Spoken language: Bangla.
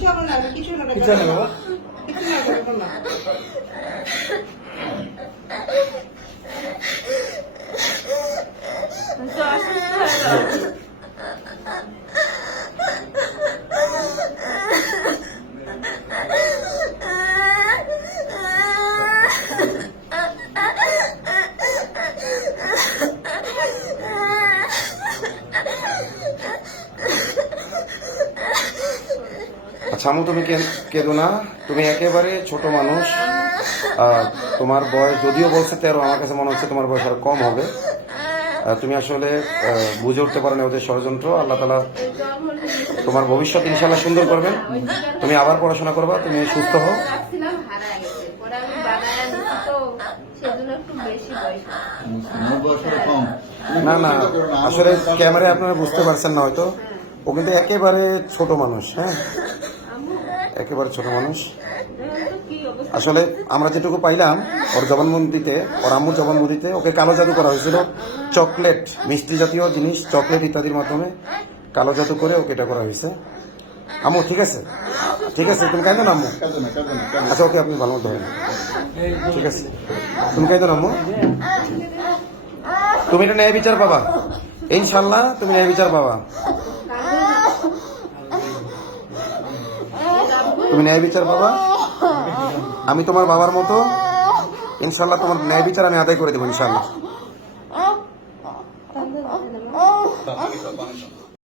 কিছু হবে না, কিছু না কিছু না বাবা। কিছু না করো না। তো অসুস্থ হয়ে গেছে। আচ্ছা আম্মু, তুমি কেঁদো না। তুমি একেবারে ছোট মানুষ। তোমার বয়স যদিও বলছে 13, আমার কাছে মনে হচ্ছে তোমার বয়স আরো কম হবে। তুমি আসলে বুঝে উঠতে পারো না ওদের ষড়যন্ত্র। আল্লাহ তাআলা তোমার ভবিষ্যৎ ইনশাআল্লাহ সুন্দর করবেন। তুমি আবার পড়াশোনা করবা, তুমি সুস্থ হও। রাখছিলাম হারায় গেছে, পরে আমি বানায় নিচ্ছি তো সেজন্য একটু বেশি বয়স। আমার বয়স আরো কম। না না, আসলে ক্যামেরায় আপনারা বুঝতে পারছেন না হয়তো, ও কিন্তু একেবারে ছোট মানুষ। হ্যাঁ, একেবারে ছোট মানুষ। কি অবস্থা? আসলে আমরা যেটুকু পাইলাম ওর জবানবন্দিতে, ওর আম্মুর জবানবন্দিতে ওকে কালো জাদু করা হয়েছিল। চকলেট, মিষ্টি জাতীয় জিনিস, চকলেট ইত্যাদির মাধ্যমে কালো জাদু করে ওকে এটা করা হয়েছে। আম্মু ঠিক আছে, ঠিক আছে, তুমি কেন না আম্মু? কাঁদো না, কাঁদো না, কাঁদো না। আচ্ছা ওকে আপনি ভালো মতো ধরেন, ঠিক আছে, তুমি কেন না আম্মু? তুমি এটা ন্যায় বিচার পাবা ইনশাল্লাহ, তুমি ন্যায় বিচার পাবা, তুমি ন্যায় বিচার পাবা। আমি তোমার বাবার মতো ইনশাল্লাহ তোমার ন্যায় বিচার আমি আদায় করে দেবো ইনশাল্লাহ।